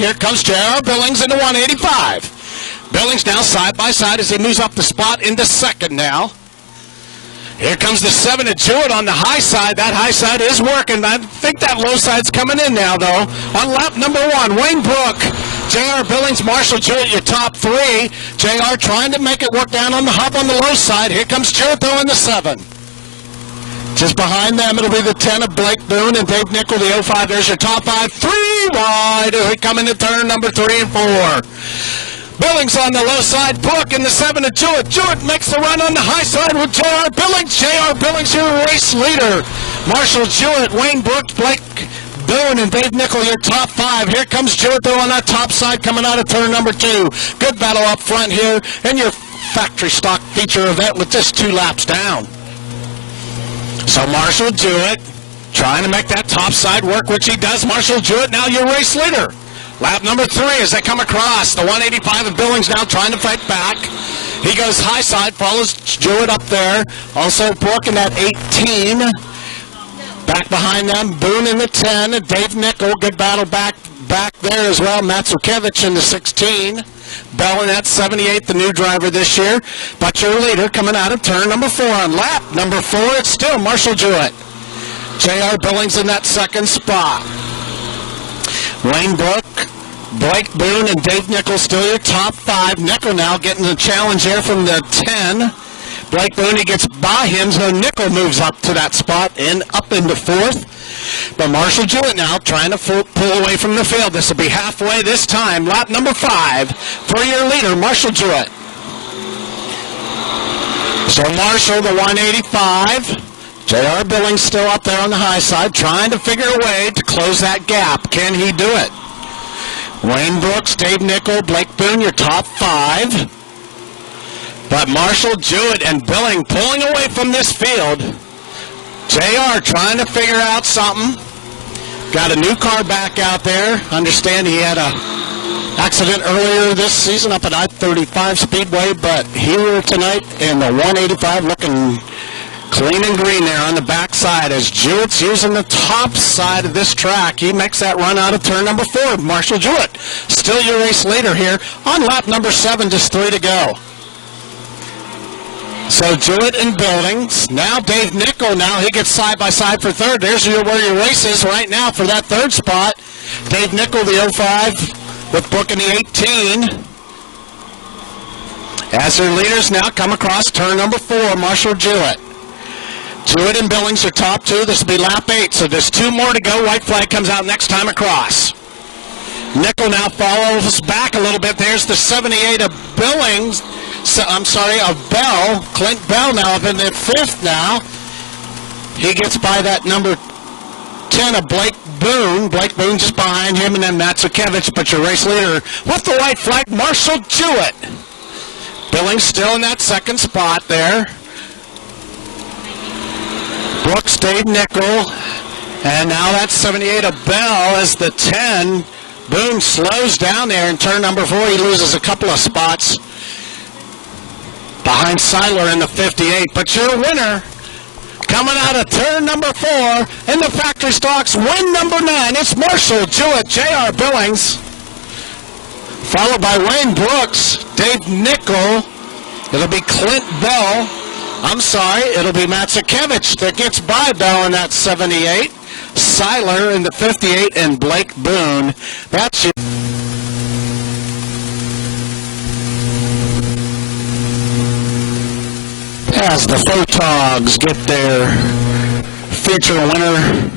Here comes J.R. Billings into 185. Billings now side by side as he moves up the spot into second now. Here comes the 7 at Jewett on the high side. That high side is working. I think that low side's coming in now, though. On lap number 1, Wayne Brook, J.R. Billings, Marshall Jewett, your top 3. J.R. trying to make it work down on the hub on the low side. Here comes Jewett, though, in the 7. Just behind them, it'll be the 10 of Blake Boone and Dave Nickel, the 05. There's your top 5. 3 wide. Here coming to turn number 3 and 4. Billings on the low side, Brook in the 7 of Jewett. Jewett makes the run on the high side with J.R. Billings. J.R. Billings, your race leader. Marshall Jewett, Wayne Brooks, Blake Boone, and Dave Nickel, your top 5. Here comes Jewett, though, on that top side, coming out of turn number 2. Good battle up front here in your factory stock feature event with just 2 laps down. So Marshall Jewett trying to make that top side work, which he does. Marshall Jewett, now your race leader. Lap number 3 as they come across. The 185 of Billings now trying to fight back. He goes high side, follows Jewett up there. Also Brook in that 18. Back behind them, Boone in the 10. Dave Nickel, good battle back there as well. Matsukevich in the 16. Bell in that 78, the new driver this year. But your leader coming out of turn number 4. On lap number 4, it's still Marshall Jewett. J.R. Billings in that second spot. Wayne Brook, Blake Boone, and Dave Nickel still your top 5. Nickel now getting the challenge here from the 10. Blake Boone, he gets by him, so Nickel moves up to that spot and up into 4th. But Marshall Jewett now trying to pull away from the field. This will be halfway this time. Lap number 5 for your leader, Marshall Jewett. So Marshall, the 185. J.R. Billings still up there on the high side, trying to figure a way to close that gap. Can he do it? Wayne Brooks, Dave Nickel, Blake Boone, your top 5. But Marshall Jewett and Billing pulling away from this field. J.R. trying to figure out something. Got a new car back out there. Understand he had a accident earlier this season up at I-35 Speedway, but here tonight in the 185 looking clean and green there on the backside as Jewett's using the top side of this track. He makes that run out of turn number 4. Marshall Jewett, still your race leader here on lap number 7, just 3 to go. So Jewett and Billings. Now Dave Nickel, now he gets side by side for 3rd. There's where your race is right now for that 3rd spot. Dave Nickel, the 05, with Brook in the 18. As their leaders now come across turn number 4, Marshall Jewett. Jewett and Billings are top 2. This will be lap 8, so there's 2 more to go. White flag comes out next time across. Nickel now follows back a little bit. There's the 78 of Billings. Of Bell. Clint Bell now up in the 5th now. He gets by that number 10 of Blake Boone. Blake Boone just behind him, and then Matsukevich, but your race leader with the white flag, Marshall Jewett. Billings still in that 2nd spot there. Brooks, Dave Nickel, and now that's 78 of Bell as the 10. Boone slows down there in turn number 4. He loses a couple of spots behind Seiler in the 58. But your winner coming out of turn number 4 in the factory stocks, win number 9. It's Marshall Jewett, J.R. Billings, followed by Wayne Brooks, Dave Nickel. It'll be Clint Bell. It'll be Matsukevich that gets by Bell in that 78. Seiler in the 58 and Blake Boone. That's it. As the photogs get their feature winner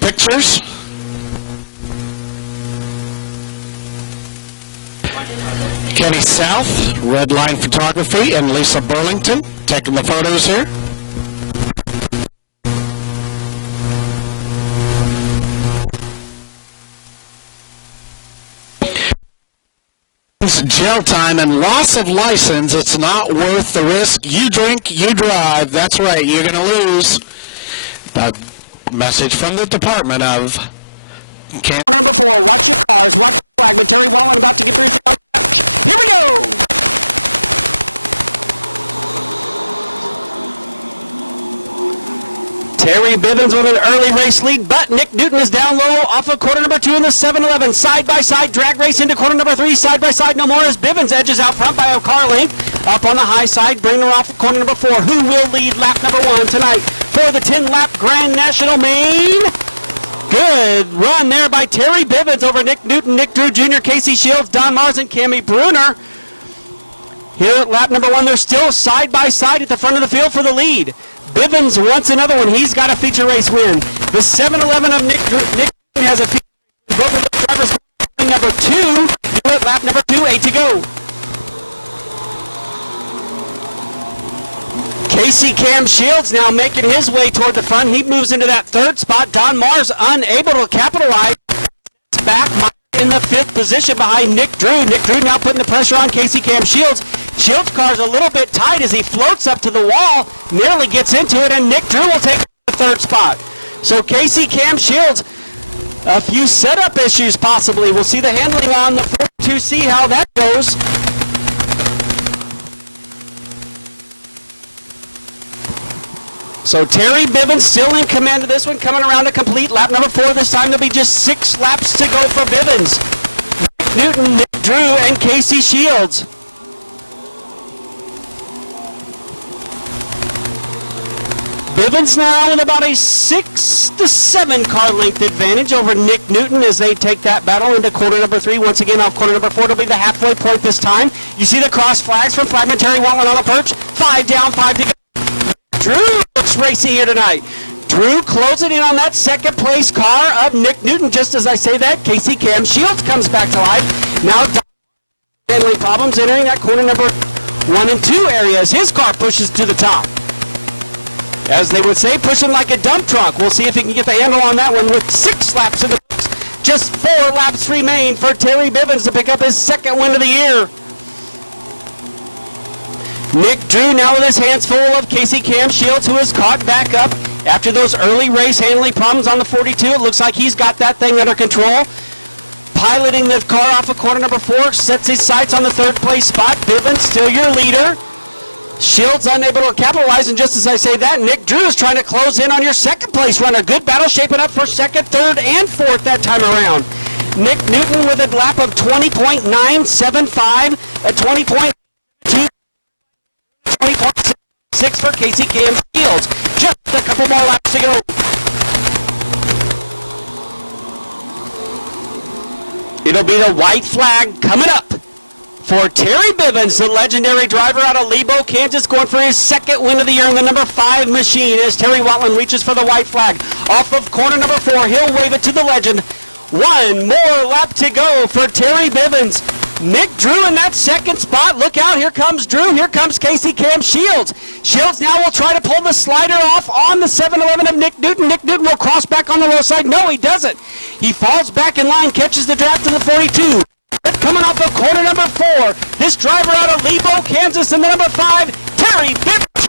pictures. Kenny South, Red Line Photography, and Lisa Burlington taking the photos here. Jail time and loss of license. It's not worth the risk. You drink, you drive. That's right. You're going to lose. A message from the Department of Number 4. Watch your cars. Watch the flagman. Terry Wallen about to get through. Here we go. Terry Bivens with an early race lead, but Nick Newton is down low off of corner number 2 in the 7-11. Side-by-side drag race into corner number 3. Side-by-side no more as Bivens edges out front by a car length. Up on the high side, bringing her off of corner number 4. Who will lead lap number 1 tonight for the 10-lap Grand National Main? Good run there by Terry Bivens over Nick Newton, Nick Drew Jr., Casey Shields, Don Mars, and Cammie Bruner. Here at lap number 1, they're still side by side at the front of the field for the lead. Bivens wants another one. He's got a feature race win. The 7-11 of Nick Newton has a feature race. Both of the drivers going number 2. Here at lap number 2, 8 to go. Casey Cam Shields now making his way toward the front. He moves into that 3rd spot. Don Mars unable to capitalize. Back in the 5th position behind Nick Drew. Nick Drew now putting the pressure on Casey Cam Shields. Shields' car's a little bit tight as he floats up to the wall, nearly gets into it, and Nick Drew will take the 3rd spot. So Casey Cam Shields, a few setup issues possibly. We'll see the handling on the 42, see how that goes. So Terry Bivens still in command of this one, coming around to complete lap number 4. This time there'll be just 6 laps to go for Bivens. Nick Newton, Nick Drew, and Casey Shields. Bivens now with about a 6 to 7 car length advantage over Nick Newton as they take that battle into corner number 3. Once again off corner number 4, it'll be the halfway point this time. You see the cross flags from Flagman Terry Wallen on the perch. 5 down, 5 to go. Drew looks racy here tonight. Drew closing in on that 2nd place car of Nick Newton. Just as I say that, Casey Cam Shields comes back to life. Now handling problems entering that corner number 1 and 2 area as his car pushes to the top. As they would say, pushing like a dump truck. We'll see if he can get the handle on that one with 6 laps in the books. Just 4 laps remain for Terry Bivens to pick up his 2nd win of the year. Nick Drew now with his hands full of Casey Cam Shields, who is caught back up after those early race handling problems on the 42. It looks like he's got that thing under control. Piloting the car off of corner number 4, sets his sights on the 3rd place spot. Bivens still your leader. Shields unable to capitalize, and just as I say that, Nick Drew is trying to close in on your 2nd place runner. Good battle shaping up for 2nd, 3rd, and 4th that time around. Nick Newton with a lap of 20.975, a 20.2, 20.6 for Casey Cam Shields. Just a couple more laps to go. It'll be the white flag coming up for Terry Bivens, the legendary driver out of Lebo, Kansas, going for his 2nd win of the year in the number 5 machine as Terry Watland reaches for the white flag. Off of corner number 4, he'll wave it to the legend. 1 more lap to go for Terry Bivens. Nick Drew in that 2nd spot. Look out, here comes Drew, here comes Casey Cam Shields. Shields now will try to pull the slider off on the 7-11 of Nick Newton. Nick Newton will cross back on the low side. No, he doesn't. He falls back in line, catches the draft in the 42. Coming off of corner number 4, this driver out of Lebo, Kansas, in the number 5, Terry Bivens.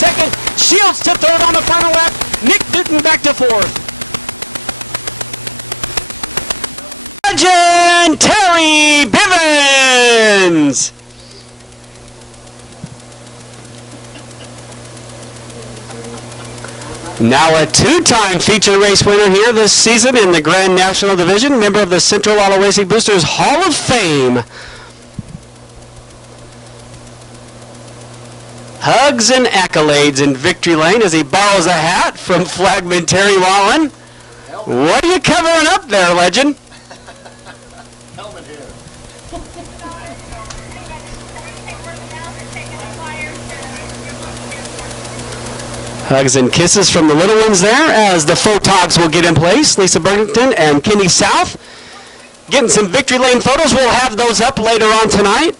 2nd, Shields to 3rd on the final lap. Nick Newton back to 4th. Legend Terry Bivens. Now a 2-time feature race winner here this season in the Grand National Division, member of the Central Auto Racing Boosters Hall of Fame. Hugs and accolades in victory lane as he borrows a hat from Flagman Terry Wallen. What are you covering up there, legend? Helmet here. Hugs and kisses from the little ones there as the photogs will get in place. Lisa Burlington and Kenny South getting some victory lane photos. We'll have those up later on tonight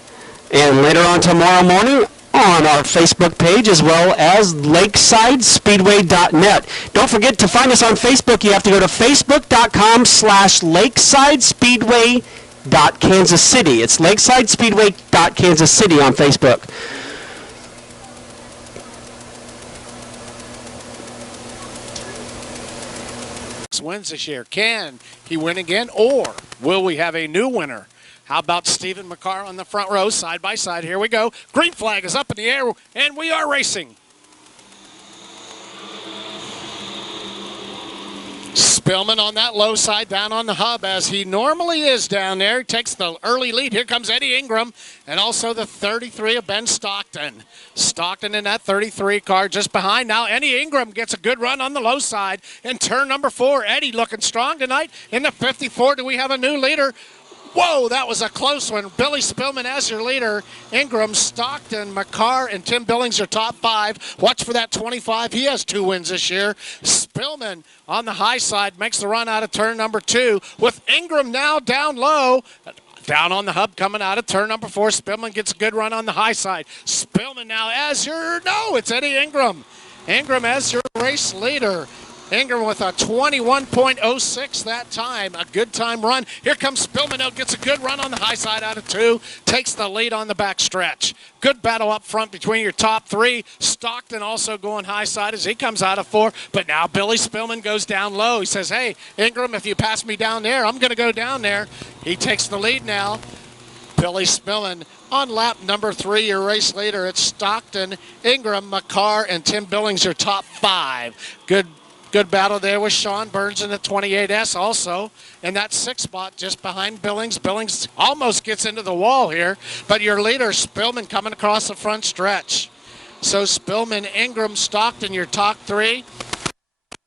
and later on tomorrow morning on our Facebook page, as well as lakesidespeedway.net. Don't forget to find us on Facebook. You have to go to facebook.com/lakesidespeedway.Kansas City. It's lakesidespeedway.Kansas City on Facebook. Wins this year. Can he win again, or will we have a new winner? How about Stephen McCarr on the front row, side by side? Here we go. Green flag is up in the air, and we are racing. Spillman on that low side down on the hub as he normally is down there. He takes the early lead. Here comes Eddie Ingram and also the 33 of Ben Stockton. Stockton in that 33 car just behind. Now Eddie Ingram gets a good run on the low side in turn number 4. Eddie looking strong tonight in the 54. Do we have a new leader? Whoa, that was a close one. Billy Spillman as your leader. Ingram, Stockton, McCarr, and Tim Billings are top 5. Watch for that 25. He has 2 wins this year. Spillman on the high side makes the run out of turn number 2 with Ingram now down low. Down on the hub coming out of turn number 4. Spillman gets a good run on the high side. Spillman now as your, no, it's Eddie Ingram. Ingram as your race leader. Ingram with a 21.06 that time. A good time run. Here comes Spillman. Gets a good run on the high side out of 2. Takes the lead on the back stretch. Good battle up front between your top 3. Stockton also going high side as he comes out of 4. But now Billy Spillman goes down low. He says, hey, Ingram, if you pass me down there, I'm going to go down there. He takes the lead now. Billy Spillman on lap number 3, your race leader. It's Stockton, Ingram, McCarr, and Tim Billings, your top 5. Good battle there with Sean Burns in the 28S also in that 6th spot just behind Billings. Billings almost gets into the wall here, but your leader, Spillman, coming across the front stretch. So Spillman, Ingram, Stockton, your top 3.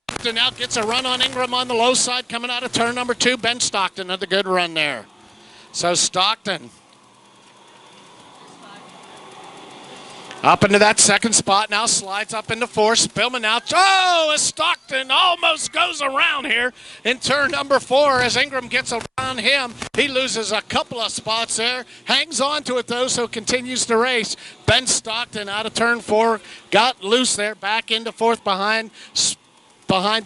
Stockton now gets a run on Ingram on the low side coming out of turn number 2. Ben Stockton had a good run there. So Stockton up into that 2nd spot, now slides up into 4. Spillman now, Stockton almost goes around here in turn number 4 as Ingram gets around him. He loses a couple of spots there, hangs on to it though, so continues to race. Ben Stockton out of turn 4, got loose there, back into 4th behind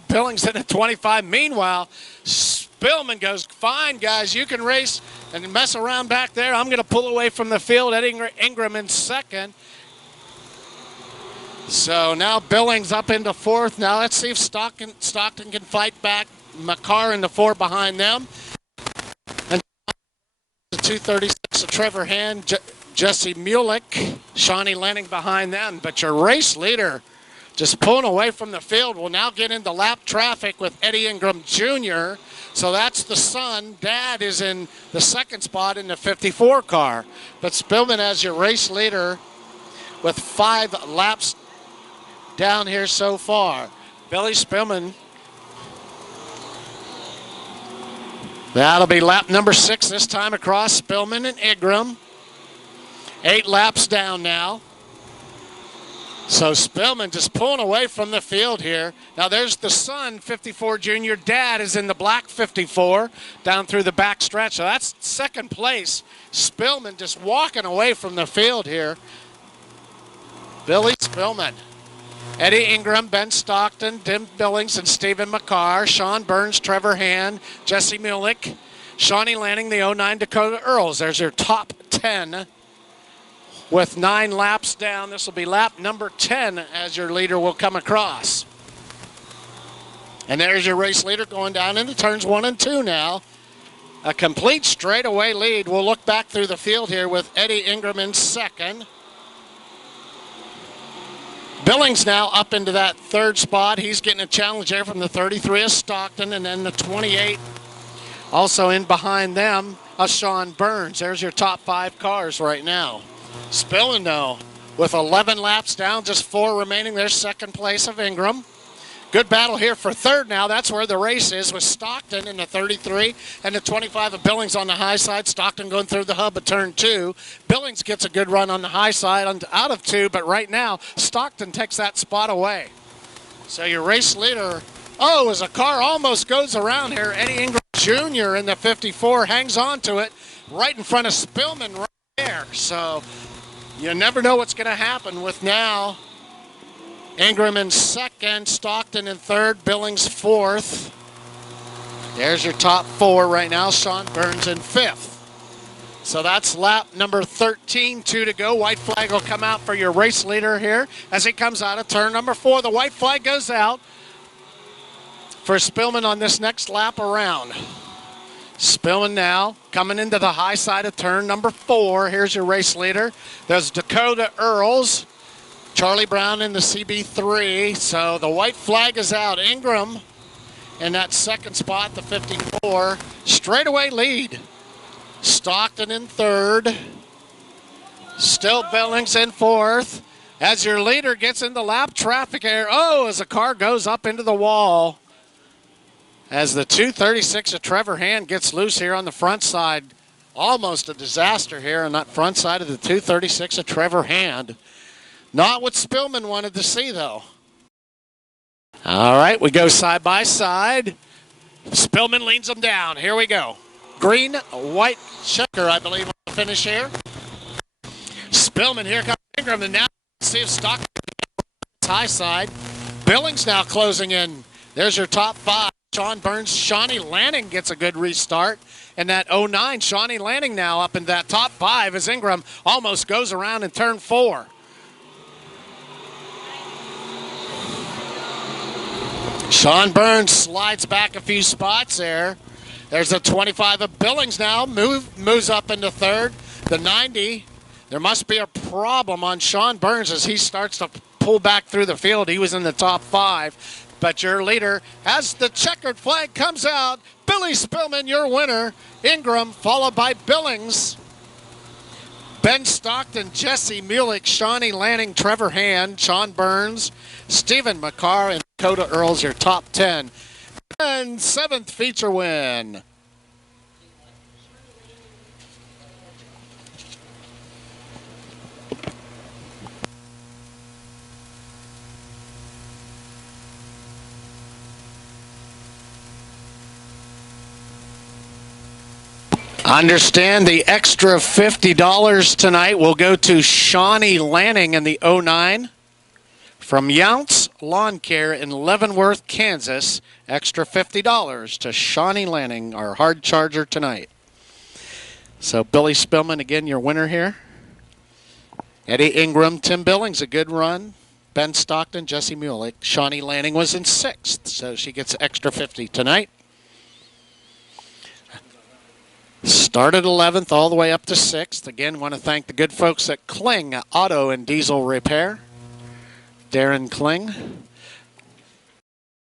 Billings in the 25. Meanwhile, Spillman goes, fine guys, you can race and mess around back there. I'm going to pull away from the field. Eddie Ingram in 2nd. So now Billings up into 4th. Now let's see if Stockton can fight back. McCarr in the 4 behind them. And the 236 of Trevor Hand, Jesse Mulick, Shawnee Lanning behind them. But your race leader just pulling away from the field will now get into lap traffic with Eddie Ingram Jr. So that's the son. Dad is in the 2nd spot in the 54 car. But Spillman as your race leader with 5 laps down here so far. Billy Spillman. That'll be lap number 6 this time across. Spillman and Ingram. 8 laps down now. So Spillman just pulling away from the field here. Now there's the son, 54 junior. Dad is in the black 54 down through the back stretch. So that's 2nd place. Spillman just walking away from the field here. Billy Spillman. Eddie Ingram, Ben Stockton, Tim Billings, and Stephen McCarr. Sean Burns, Trevor Hand, Jesse Mulick, Shawnee Lanning, the 09 Dakota Earls. There's your top 10 with 9 laps down. This will be lap number 10 as your leader will come across. And there's your race leader going down into turns 1 and 2 now. A complete straightaway lead. We'll look back through the field here with Eddie Ingram in 2nd. Billings now up into that 3rd spot. He's getting a challenge there from the 33 of Stockton, and then the 28 also in behind them, Sean Burns. There's your top 5 cars right now. Spillman, though, with 11 laps down, just 4 remaining. There's 2nd place of Ingram. Good battle here for 3rd now. That's where the race is with Stockton in the 33 and the 25 of Billings on the high side. Stockton going through the hub of turn 2. Billings gets a good run on the high side out of 2, but right now Stockton takes that spot away. So your race leader, as a car almost goes around here, Eddie Ingram Jr. in the 54 hangs on to it right in front of Spillman right there. So you never know what's going to happen with now Ingram in 2nd, Stockton in 3rd, Billings 4th. There's your top 4 right now. Sean Burns in 5th. So that's lap number 13, 2 to go. White flag will come out for your race leader here as he comes out of turn number 4. The white flag goes out for Spillman on this next lap around. Spillman now coming into the high side of turn number 4. Here's your race leader. There's Dakota Earls. Charlie Brown in the CB3, so the white flag is out. Ingram in that second spot, the 54. Straightaway lead. Stockton in third. Still Billings in fourth. As your leader gets into lap traffic here. Oh, as the car goes up into the wall. As the 236 of Trevor Hand gets loose here on the front side. Almost a disaster here on that front side of the 236 of Trevor Hand. Not what Spillman wanted to see, though. All right, we go side by side. Spillman leans them down. Here we go. Green, white checker, I believe, on the finish here. Spillman, here comes Ingram, and now see if Stockton high side. Billings now closing in. There's your top five. Sean Burns, Shawnee Lanning gets a good restart. And that 09, Shawnee Lanning now up in that top five as Ingram almost goes around in turn 4. Sean Burns slides back a few spots there. There's a 25 of Billings now, moves up into third. The 90, there must be a problem on Sean Burns as he starts to pull back through the field. He was in the top 5. But your leader, as the checkered flag comes out, Billy Spillman, your winner. Ingram, followed by Billings. Ben Stockton, Jesse Mulick, Shawnee Lanning, Trevor Hand, Sean Burns, Stephen McCarr, and Dakota Earls, your top 10. And 7th feature win. Understand the extra $50 tonight will go to Shawnee Lanning in the 09 from Younts Lawn Care in Leavenworth, Kansas. Extra $50 to Shawnee Lanning, our hard charger tonight. So Billy Spillman, again, your winner here. Eddie Ingram, Tim Billings, a good run. Ben Stockton, Jesse Mulick. Shawnee Lanning was in 6th, so she gets extra 50 tonight. Started 11th all the way up to 6th. Again, want to thank the good folks at Kling Auto and Diesel Repair. Darren Kling.